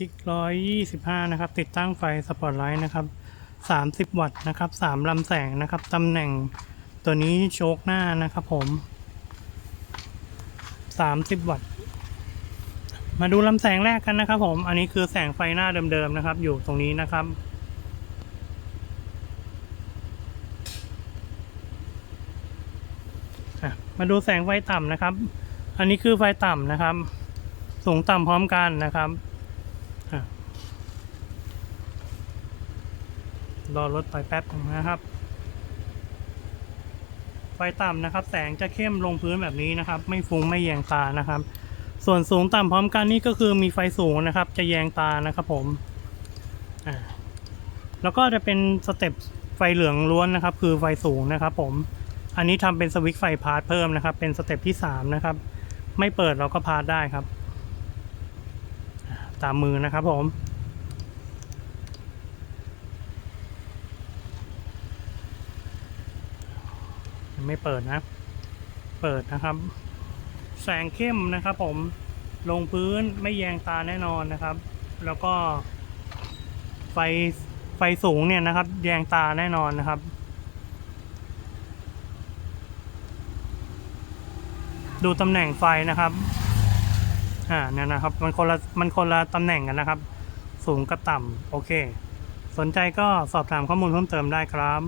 ทิก125นะครับ ติดตั้งไฟสปอตไลท์นะครับ30วัตต์นะครับ3ลำแสงนะครับตำแหน่งตัวนี้โชคหน้านะครับผม30วัตต์มาดูลำแสงแรกกันนะครับ ผม อันนี้คือแสงไฟหน้าเดิมๆนะครับ อยู่ตรงนี้นะครับมาดูแสงไฟต่ำนะครับ อันนี้คือไฟต่ำนะครับ สูงต่ำพร้อมกันนะครับอะ รอรถไปแป๊บนะครับ ไฟต่ำนะครับ แสงจะเข้มลงพื้นแบบนี้นะครับ ไม่ฟุ้งไม่แยงตานะครับ ส่วนสูงต่ำพร้อมกันนี่ก็คือมีไฟสูงนะครับ จะแยงตานะครับผมอ่าแล้วก็จะเป็นสเต็ปไฟเหลืองล้วนนะครับ คือไฟสูงนะครับ ผม อันนี้ทำเป็นสวิตช์ไฟพาร์ทเพิ่มนะครับ เป็นสเต็ปที่3นะครับ ไม่เปิดเราก็พาร์ทได้ครับ ตามมือนะครับผม ไม่เปิดนะ เปิดนะครับ แสงเข้มนะครับ ผมลงพื้นไม่แยงตาแน่นอนนะครับ แล้วก็ ไฟไฟสูงเนี่ยนะครับ แยงตาแน่นอนนะครับ ดูตำแหน่งไฟนะครับอ่าเนี่ยนะครับ มันคนละมันคนละตำแหน่งกันนะครับ สูงกับต่ำโอเค สนใจก็สอบถามข้อมูลเพิ่มเติมได้ครับ